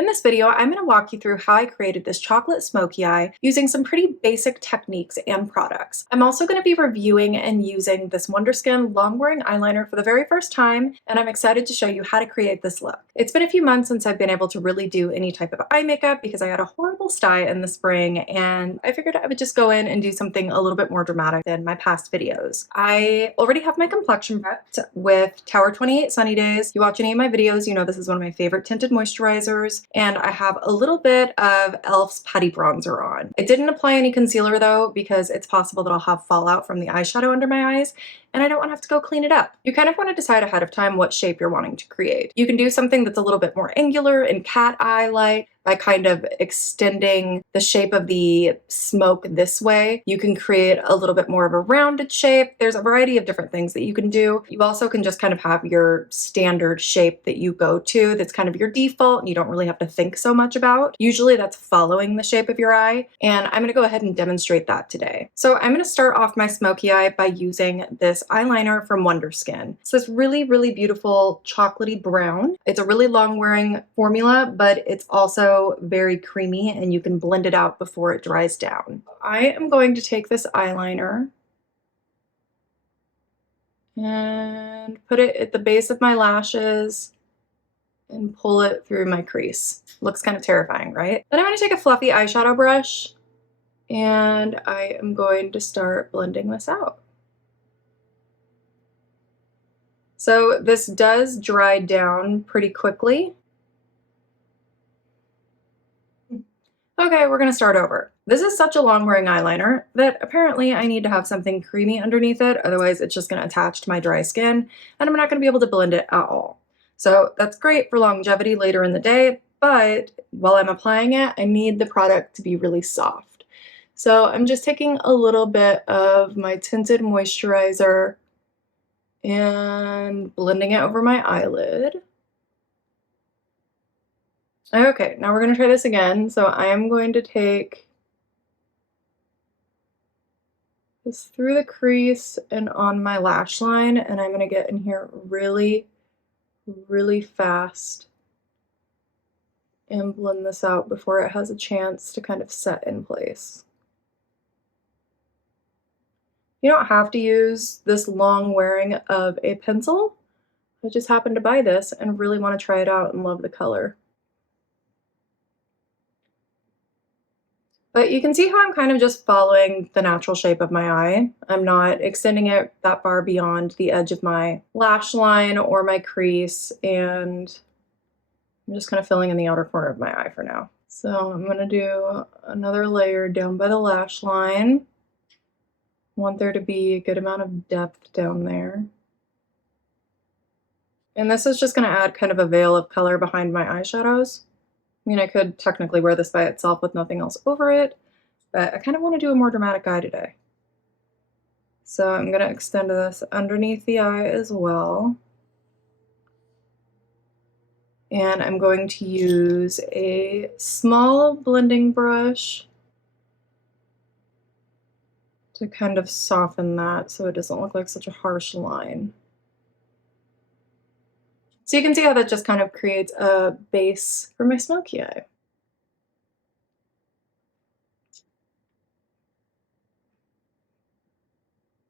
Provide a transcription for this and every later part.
In this video, I'm going to walk you through how I created this chocolate smoky eye using some pretty basic techniques and products. I'm also going to be reviewing and using this Wonderskin long-wearing eyeliner for the very first time, and I'm excited to show you how to create this look. It's been a few months since I've been able to really do any type of eye makeup because I had a horrible sty in the spring, and I figured I would just go in and do something a little bit more dramatic than my past videos. I already have my complexion prepped with Tower 28 Sunny Days. You watch any of my videos, you know this is one of my favorite tinted moisturizers. And I have a little bit of e.l.f.'s Putty Bronzer on. I didn't apply any concealer though because it's possible that I'll have fallout from the eyeshadow under my eyes and I don't want to have to go clean it up. You kind of want to decide ahead of time what shape you're wanting to create. You can do something that's a little bit more angular and cat eye-like by kind of extending the shape of the smoke this way. You can create a little bit more of a rounded shape. There's a variety of different things that you can do. You also can just kind of have your standard shape that you go to that's kind of your default and you don't really have to think so much about. Usually that's following the shape of your eye, and I'm going to go ahead and demonstrate that today. So I'm going to start off my smoky eye by using this eyeliner from Wonderskin. So it's really, really beautiful chocolatey brown. It's a really long wearing formula, but it's also very creamy and you can blend it out before it dries down. I am going to take this eyeliner and put it at the base of my lashes and pull it through my crease. Looks kind of terrifying, right? Then I'm going to take a fluffy eyeshadow brush and I am going to start blending this out. So this does dry down pretty quickly. Okay, we're gonna start over. This is such a long wearing eyeliner that apparently I need to have something creamy underneath it, otherwise it's just gonna attach to my dry skin and I'm not gonna be able to blend it at all. So that's great for longevity later in the day, but while I'm applying it, I need the product to be really soft. So I'm just taking a little bit of my tinted moisturizer and blending it over my eyelid. Okay, now we're going to try this again. So I am going to take this through the crease and on my lash line, and I'm going to get in here really, really fast and blend this out before it has a chance to kind of set in place. You don't have to use this long wearing of a pencil. I just happened to buy this and really want to try it out and love the color. But you can see how I'm kind of just following the natural shape of my eye. I'm not extending it that far beyond the edge of my lash line or my crease, and I'm just kind of filling in the outer corner of my eye for now. So I'm going to do another layer down by the lash line. I want there to be a good amount of depth down there. And this is just going to add kind of a veil of color behind my eyeshadows. I mean, I could technically wear this by itself with nothing else over it, but I kind of want to do a more dramatic eye today. So I'm going to extend this underneath the eye as well. And I'm going to use a small blending brush to kind of soften that so it doesn't look like such a harsh line. So you can see how that just kind of creates a base for my smoky eye.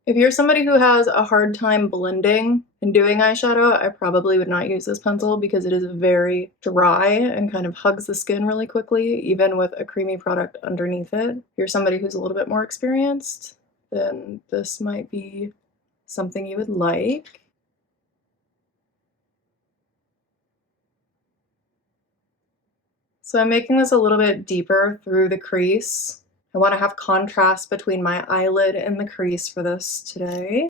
If you're somebody who has a hard time blending and doing eyeshadow, I probably would not use this pencil because it is very dry and kind of hugs the skin really quickly, even with a creamy product underneath it. If you're somebody who's a little bit more experienced, then this might be something you would like. So I'm making this a little bit deeper through the crease. I want to have contrast between my eyelid and the crease for this today.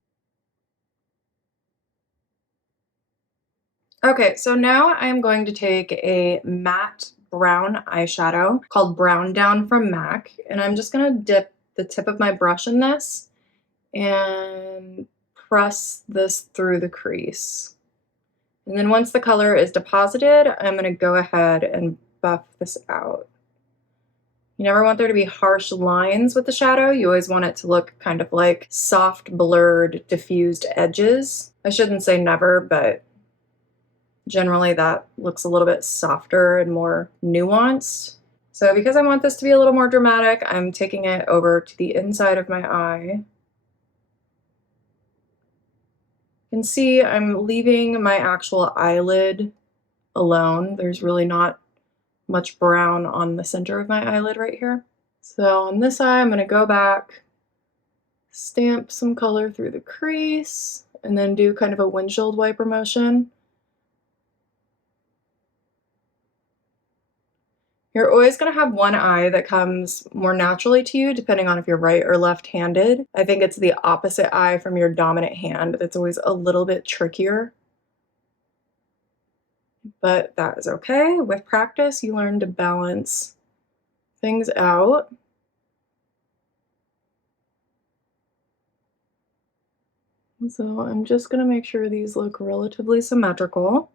Okay, so now I'm going to take a matte brown eyeshadow called Brown Down from MAC, and I'm just going to dip the tip of my brush in this and press this through the crease. And then once the color is deposited, I'm going to go ahead and buff this out. You never want there to be harsh lines with the shadow. You always want it to look kind of like soft, blurred, diffused edges. I shouldn't say never, but Generally that looks a little bit softer and more nuanced. So because I want this to be a little more dramatic, I'm taking it over to the inside of my eye. You can see I'm leaving my actual eyelid alone. There's really not much brown on the center of my eyelid right here. So on this eye, I'm going to go back, stamp some color through the crease, and then do kind of a windshield wiper motion. You're always going to have one eye that comes more naturally to you, depending on if you're right or left-handed. I think it's the opposite eye from your dominant hand that's always a little bit trickier. But that is okay. With practice, you learn to balance things out. So I'm just going to make sure these look relatively symmetrical.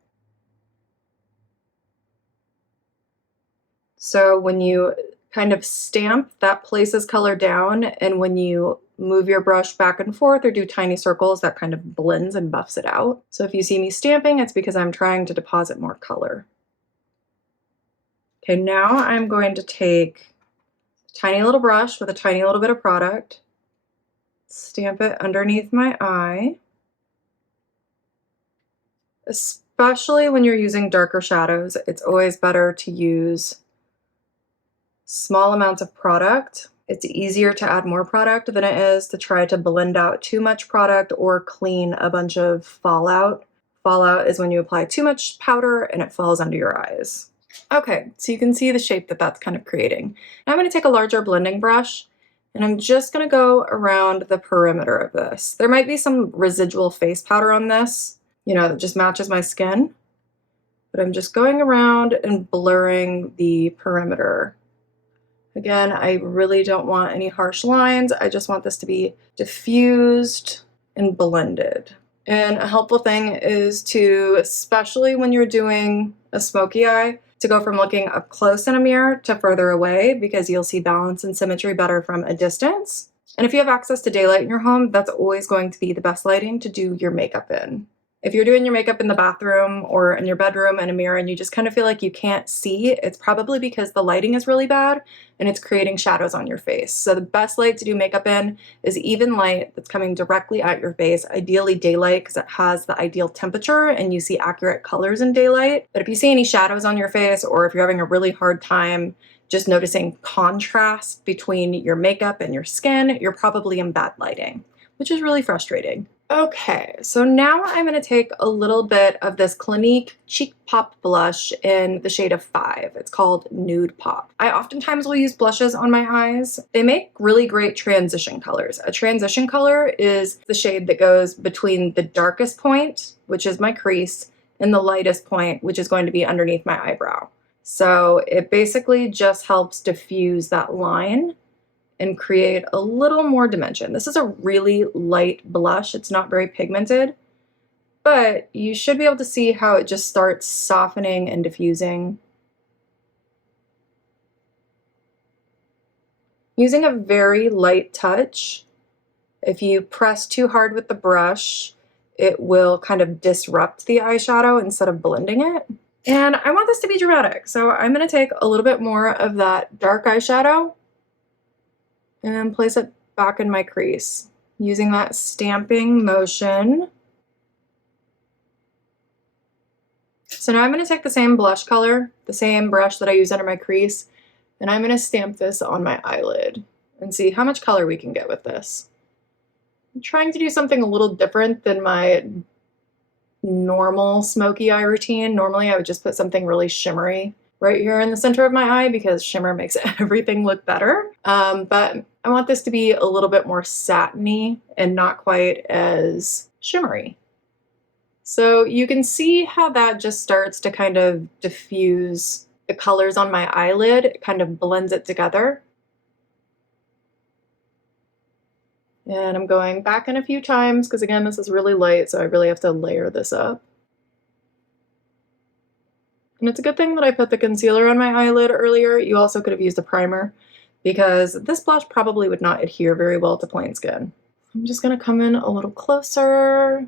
So when you kind of stamp, that places color down, and when you move your brush back and forth or do tiny circles, that kind of blends and buffs it out. So if you see me stamping, it's because I'm trying to deposit more color. Okay, now I'm going to take a tiny little brush with a tiny little bit of product, stamp it underneath my eye. Especially when you're using darker shadows, it's always better to use small amounts of product. It's easier to add more product than it is to try to blend out too much product or clean a bunch of fallout. Fallout is when you apply too much powder and it falls under your eyes. Okay, so you can see the shape that that's kind of creating. Now I'm going to take a larger blending brush and I'm just going to go around the perimeter of this. There might be some residual face powder on this, that just matches my skin, but I'm just going around and blurring the perimeter. Again, I really don't want any harsh lines. I just want this to be diffused and blended. And a helpful thing is to, especially when you're doing a smoky eye, to go from looking up close in a mirror to further away, because you'll see balance and symmetry better from a distance. And if you have access to daylight in your home, that's always going to be the best lighting to do your makeup in. If you're doing your makeup in the bathroom or in your bedroom in a mirror and you just kind of feel like you can't see, it's probably because the lighting is really bad and it's creating shadows on your face. So the best light to do makeup in is even light that's coming directly at your face, ideally daylight, because it has the ideal temperature and you see accurate colors in daylight. But if you see any shadows on your face, or if you're having a really hard time just noticing contrast between your makeup and your skin, you're probably in bad lighting, which is really frustrating. Okay, so now I'm going to take a little bit of this Clinique Cheek Pop blush in the shade of 5. It's called Nude Pop. I oftentimes will use blushes on my eyes. They make really great transition colors. A transition color is the shade that goes between the darkest point, which is my crease, and the lightest point, which is going to be underneath my eyebrow. So it basically just helps diffuse that line and create a little more dimension. This is a really light blush. It's not very pigmented, but you should be able to see how it just starts softening and diffusing. Using a very light touch, if you press too hard with the brush, it will kind of disrupt the eyeshadow instead of blending it. And I want this to be dramatic, so I'm going to take a little bit more of that dark eyeshadow and place it back in my crease using that stamping motion. So now I'm going to take the same blush color, the same brush that I use under my crease, and I'm going to stamp this on my eyelid and see how much color we can get with this. I'm trying to do something a little different than my normal smoky eye routine. Normally I would just put something really shimmery right here in the center of my eye because shimmer makes everything look better. But I want this to be a little bit more satiny and not quite as shimmery. So you can see how that just starts to kind of diffuse the colors on my eyelid. It kind of blends it together. And I'm going back in a few times because again, this is really light, so I really have to layer this up. And it's a good thing that I put the concealer on my eyelid earlier. You also could have used a primer because this blush probably would not adhere very well to plain skin. I'm just gonna come in a little closer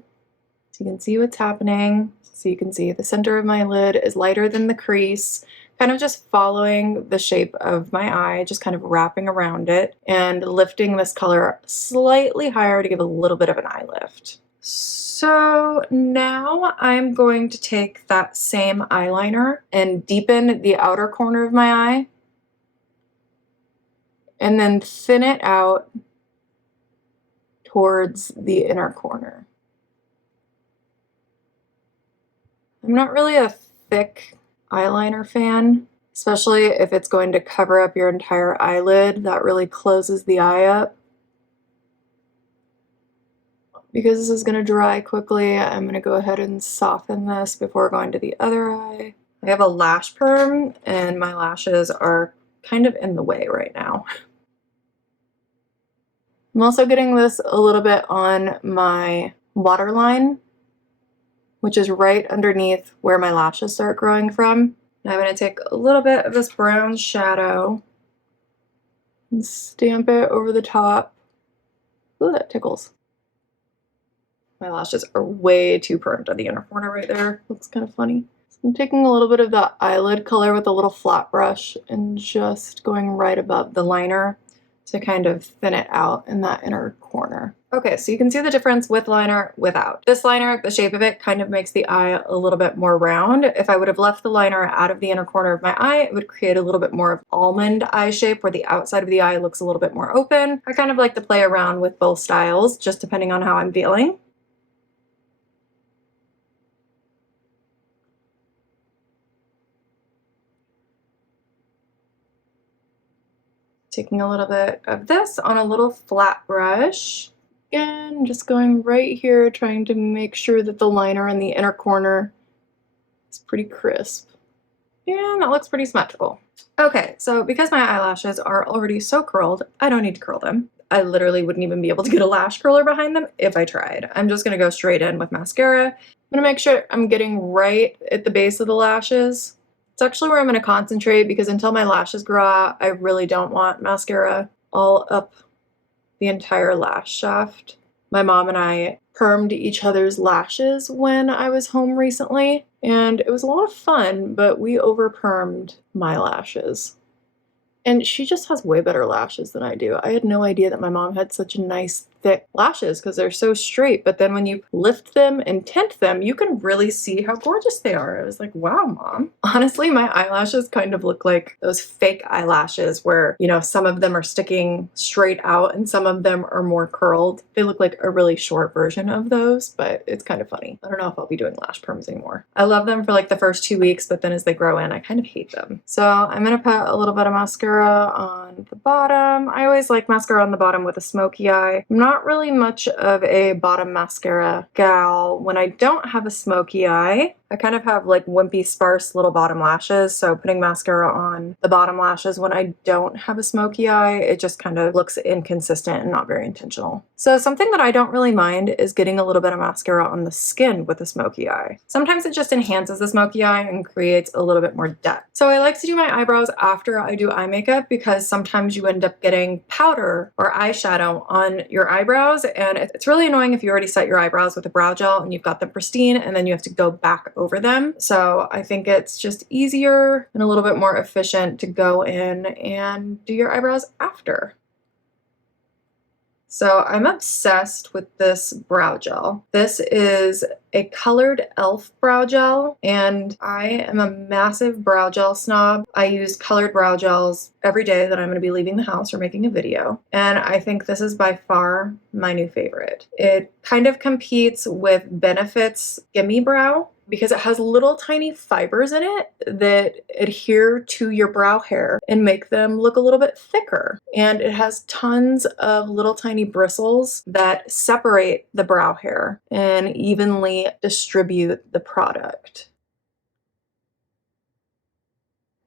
so you can see what's happening. So you can see the center of my lid is lighter than the crease, kind of just following the shape of my eye, just kind of wrapping around it and lifting this color slightly higher to give a little bit of an eye lift. So now I'm going to take that same eyeliner and deepen the outer corner of my eye and then thin it out towards the inner corner. I'm not really a thick eyeliner fan, especially if it's going to cover up your entire eyelid. That really closes the eye up. Because this is going to dry quickly, I'm going to go ahead and soften this before going to the other eye. I have a lash perm and my lashes are kind of in the way right now. I'm also getting this a little bit on my waterline, which is right underneath where my lashes start growing from. And I'm going to take a little bit of this brown shadow and stamp it over the top. Ooh, that tickles. My lashes are way too permed on the inner corner right there. Looks kind of funny. So I'm taking a little bit of the eyelid color with a little flat brush and just going right above the liner to kind of thin it out in that inner corner. Okay, so you can see the difference with liner, without. This liner, the shape of it kind of makes the eye a little bit more round. If I would have left the liner out of the inner corner of my eye, it would create a little bit more of almond eye shape where the outside of the eye looks a little bit more open. I kind of like to play around with both styles, just depending on how I'm feeling. Taking a little bit of this on a little flat brush. Again, just going right here, trying to make sure that the liner in the inner corner is pretty crisp. And that looks pretty symmetrical. Okay, so because my eyelashes are already so curled, I don't need to curl them. I literally wouldn't even be able to get a lash curler behind them if I tried. I'm just gonna go straight in with mascara. I'm gonna make sure I'm getting right at the base of the lashes. It's actually where I'm gonna concentrate because until my lashes grow out, I really don't want mascara all up the entire lash shaft. My mom and I permed each other's lashes when I was home recently, and it was a lot of fun, but we over permed my lashes. And she just has way better lashes than I do. I had no idea that my mom had such nice, thick lashes because they're so straight, but then when you lift them and tint them, you can really see how gorgeous they are. I was like, wow, Mom. Honestly, my eyelashes kind of look like those fake eyelashes where, you know, some of them are sticking straight out and some of them are more curled. They look like a really short version of those, but it's kind of funny. I don't know if I'll be doing lash perms anymore. I love them for like the first 2 weeks, but then as they grow in, I kind of hate them. So I'm gonna put a little bit of mascara on the bottom. I always like mascara on the bottom with a smoky eye. I'm not really much of a bottom mascara gal. When I don't have a smoky eye, I kind of have like wimpy, sparse little bottom lashes, so putting mascara on the bottom lashes when I don't have a smoky eye, it just kind of looks inconsistent and not very intentional. So something that I don't really mind is getting a little bit of mascara on the skin with a smoky eye. Sometimes it just enhances the smoky eye and creates a little bit more depth. So I like to do my eyebrows after I do eye makeup because sometimes you end up getting powder or eyeshadow on your eyebrows, and it's really annoying if you already set your eyebrows with a brow gel and you've got them pristine and then you have to go back over them. So I think it's just easier and a little bit more efficient to go in and do your eyebrows after. So I'm obsessed with this brow gel. This is a colored e.l.f. brow gel, and I am a massive brow gel snob. I use colored brow gels every day that I'm going to be leaving the house or making a video, and I think this is by far my new favorite. It kind of competes with Benefit's Gimme Brow because it has little tiny fibers in it that adhere to your brow hair and make them look a little bit thicker. And it has tons of little tiny bristles that separate the brow hair and evenly distribute the product.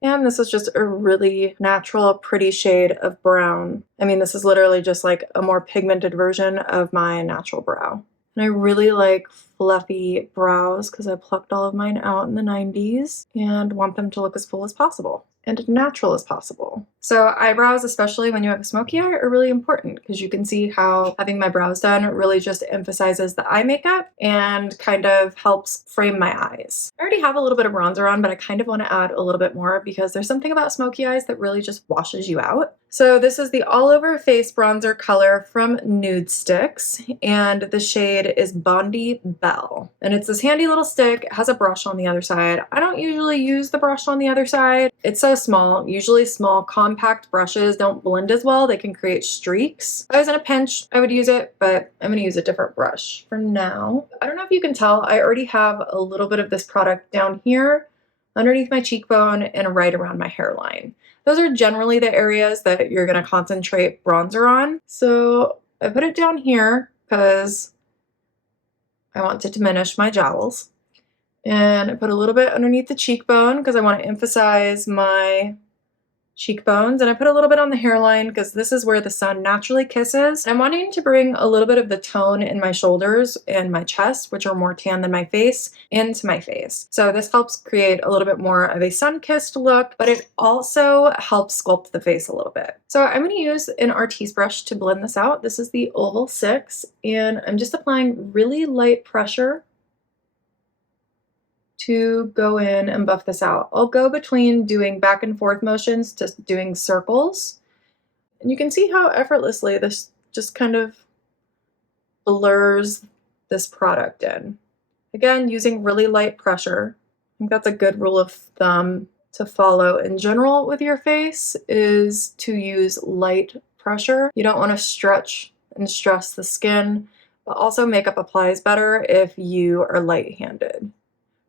And this is just a really natural, pretty shade of brown. I mean, this is literally just like a more pigmented version of my natural brow. And I really like fluffy brows because I plucked all of mine out in the 90s and want them to look as full as possible and natural as possible. So eyebrows, especially when you have a smoky eye, are really important because you can see how having my brows done really just emphasizes the eye makeup and kind of helps frame my eyes. I already have a little bit of bronzer on, but I kind of want to add a little bit more because there's something about smoky eyes that really just washes you out. So this is the all over face bronzer color from Nude Stix, and the shade is Bondi Belle. And it's this handy little stick. It has a brush on the other side. I don't usually use the brush on the other side. It's so small. Usually small compact brushes don't blend as well. They can create streaks. If I was in a pinch, I would use it, but I'm gonna use a different brush for now. I don't know if you can tell, I already have a little bit of this product down here, underneath my cheekbone and right around my hairline. Those are generally the areas that you're gonna concentrate bronzer on. So I put it down here because I want to diminish my jowls. And I put a little bit underneath the cheekbone because I want to emphasize my cheekbones, and I put a little bit on the hairline because this is where the sun naturally kisses. I'm wanting to bring a little bit of the tone in my shoulders and my chest, which are more tan than my face, into my face. So this helps create a little bit more of a sun-kissed look, but it also helps sculpt the face a little bit. So I'm going to use an Artis brush to blend this out. This is the Oval 6, and I'm just applying really light pressure to go in and buff this out. I'll go between doing back and forth motions to doing circles. And you can see how effortlessly this just kind of blurs this product in. Again, using really light pressure. I think that's a good rule of thumb to follow in general with your face, is to use light pressure. You don't want to stretch and stress the skin, but also makeup applies better if you are light-handed.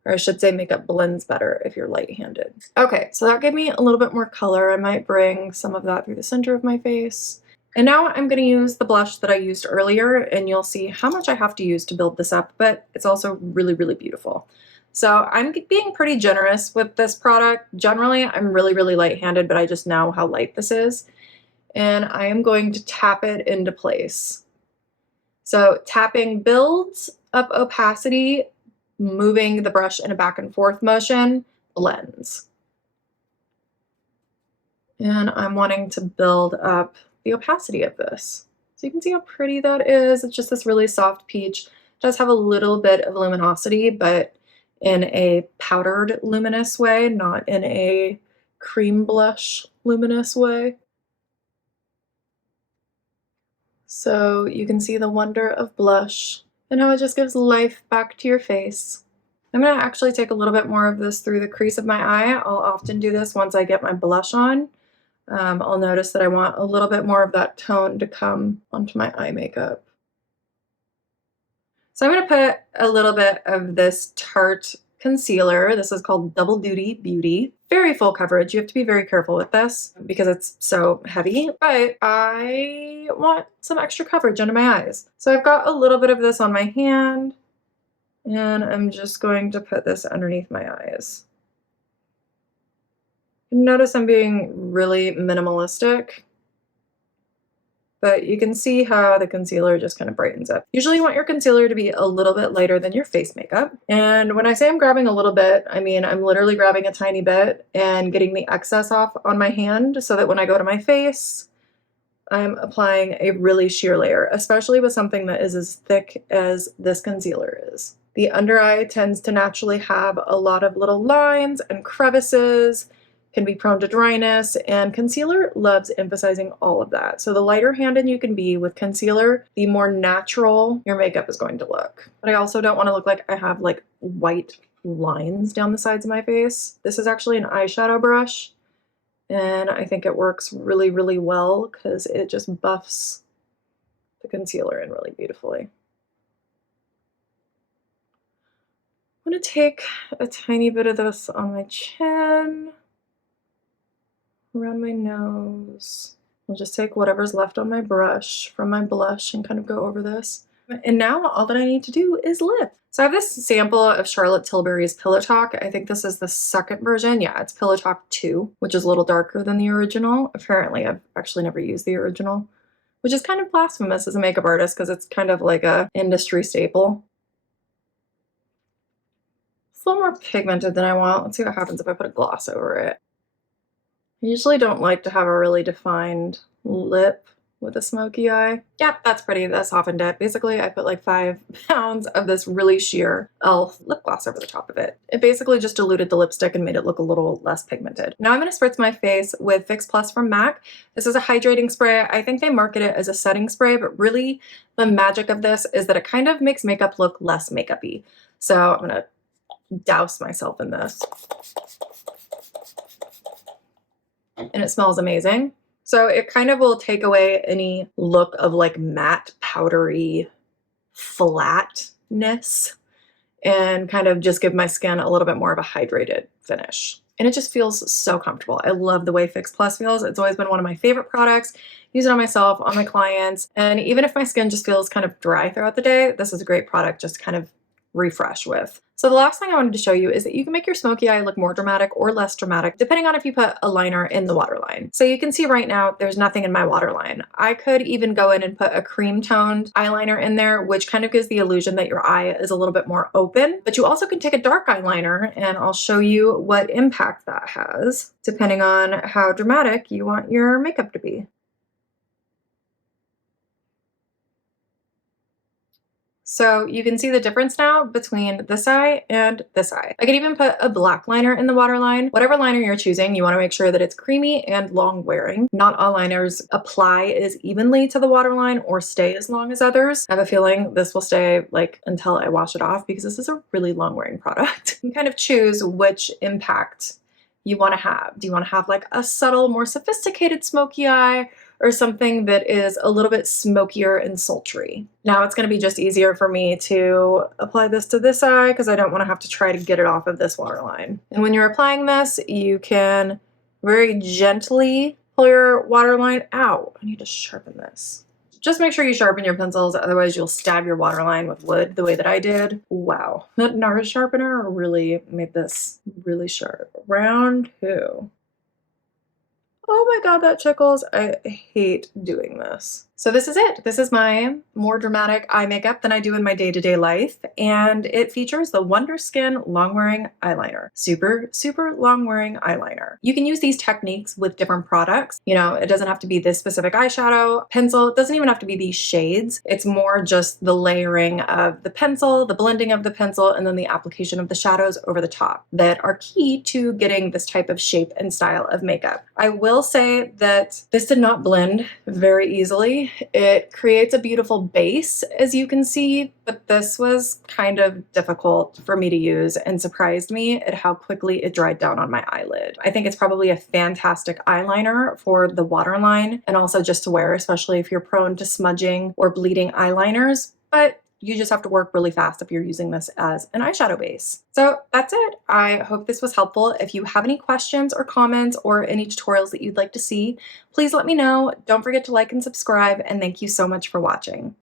Or I should say makeup blends better if you're light-handed. Okay, so that gave me a little bit more color. I might bring some of that through the center of my face. And now I'm gonna use the blush that I used earlier, and you'll see how much I have to use to build this up, but it's also really, really beautiful. So I'm being pretty generous with this product. Generally, I'm really, really light-handed, but I just know how light this is. And I am going to tap it into place. So tapping builds up opacity, moving the brush in a back and forth motion blends. And I'm wanting to build up the opacity of this. So you can see how pretty that is. It's just this really soft peach. It does have a little bit of luminosity, but in a powdered luminous way, not in a cream blush luminous way. So you can see the wonder of blush and how it just gives life back to your face. I'm going to actually take a little bit more of this through the crease of my eye. I'll often do this once I get my blush on. I'll notice that I want a little bit more of that tone to come onto my eye makeup. So I'm going to put a little bit of this Tarte concealer. This is called Double Duty Beauty. Very full coverage. You have to be very careful with this because it's so heavy, but I want some extra coverage under my eyes. So I've got a little bit of this on my hand, and I'm just going to put this underneath my eyes. Notice I'm being really minimalistic, but you can see how the concealer just kind of brightens up. Usually you want your concealer to be a little bit lighter than your face makeup. And when I say I'm grabbing a little bit, I mean I'm literally grabbing a tiny bit and getting the excess off on my hand so that when I go to my face, I'm applying a really sheer layer, especially with something that is as thick as this concealer is. The under eye tends to naturally have a lot of little lines and crevices, can be prone to dryness, and concealer loves emphasizing all of that. So the lighter handed you can be with concealer, the more natural your makeup is going to look. But I also don't want to look like I have like white lines down the sides of my face. This is actually an eyeshadow brush, and I think it works really, really well because it just buffs the concealer in really beautifully. I'm going to take a tiny bit of this on my chin, around my nose. I'll just take whatever's left on my brush from my blush and kind of go over this. And now all that I need to do is lip. So I have this sample of Charlotte Tilbury's Pillow Talk. I think this is the second version. Yeah, it's Pillow Talk 2, which is a little darker than the original. Apparently, I've actually never used the original, which is kind of blasphemous as a makeup artist because it's kind of like a industry staple. It's a little more pigmented than I want. Let's see what happens if I put a gloss over it. I usually don't like to have a really defined lip with a smoky eye. Yep, that's pretty. That softened it. Basically, I put like 5 pounds of this really sheer e.l.f. lip gloss over the top of it. It basically just diluted the lipstick and made it look a little less pigmented. Now I'm going to spritz my face with Fix Plus from MAC. This is a hydrating spray. I think they market it as a setting spray, but really the magic of this is that it kind of makes makeup look less makeup-y. So I'm going to douse myself in this. And it smells amazing. So it kind of will take away any look of like matte, powdery flatness and kind of just give my skin a little bit more of a hydrated finish. And it just feels so comfortable. I love the way Fix Plus feels. It's always been one of my favorite products. Use it on myself, on my clients. And even if my skin just feels kind of dry throughout the day, this is a great product just to kind of refresh with. So the last thing I wanted to show you is that you can make your smoky eye look more dramatic or less dramatic depending on if you put a liner in the waterline. So you can see right now there's nothing in my waterline. I could even go in and put a cream toned eyeliner in there, which kind of gives the illusion that your eye is a little bit more open. But you also can take a dark eyeliner and I'll show you what impact that has depending on how dramatic you want your makeup to be. So you can see the difference now between this eye and this eye. I could even put a black liner in the waterline. Whatever liner you're choosing, you want to make sure that it's creamy and long wearing. Not all liners apply as evenly to the waterline or stay as long as others. I have a feeling this will stay like until I wash it off because this is a really long wearing product. You can kind of choose which impact you want to have. Do you want to have like a subtle, more sophisticated smoky eye, or something that is a little bit smokier and sultry? Now it's going to be just easier for me to apply this to this eye because I don't want to have to try to get it off of this waterline. And when you're applying this, you can very gently pull your waterline out. I need to sharpen this. Just make sure you sharpen your pencils, otherwise you'll stab your waterline with wood the way that I did. Wow, that NARS sharpener really made this really sharp. Round 2. Oh my god, that tickles. I hate doing this. So this is it. This is my more dramatic eye makeup than I do in my day-to-day life. And it features the Wonderskin long wearing eyeliner. Super, super long wearing eyeliner. You can use these techniques with different products. You know, it doesn't have to be this specific eyeshadow pencil. It doesn't even have to be these shades. It's more just the layering of the pencil, the blending of the pencil, and then the application of the shadows over the top that are key to getting this type of shape and style of makeup. I will say that this did not blend very easily. It creates a beautiful base, as you can see, but this was kind of difficult for me to use and surprised me at how quickly it dried down on my eyelid. I think it's probably a fantastic eyeliner for the waterline and also just to wear, especially if you're prone to smudging or bleeding eyeliners, but you just have to work really fast if you're using this as an eyeshadow base. So that's it. I hope this was helpful. If you have any questions or comments or any tutorials that you'd like to see, please let me know. Don't forget to like and subscribe, and thank you so much for watching.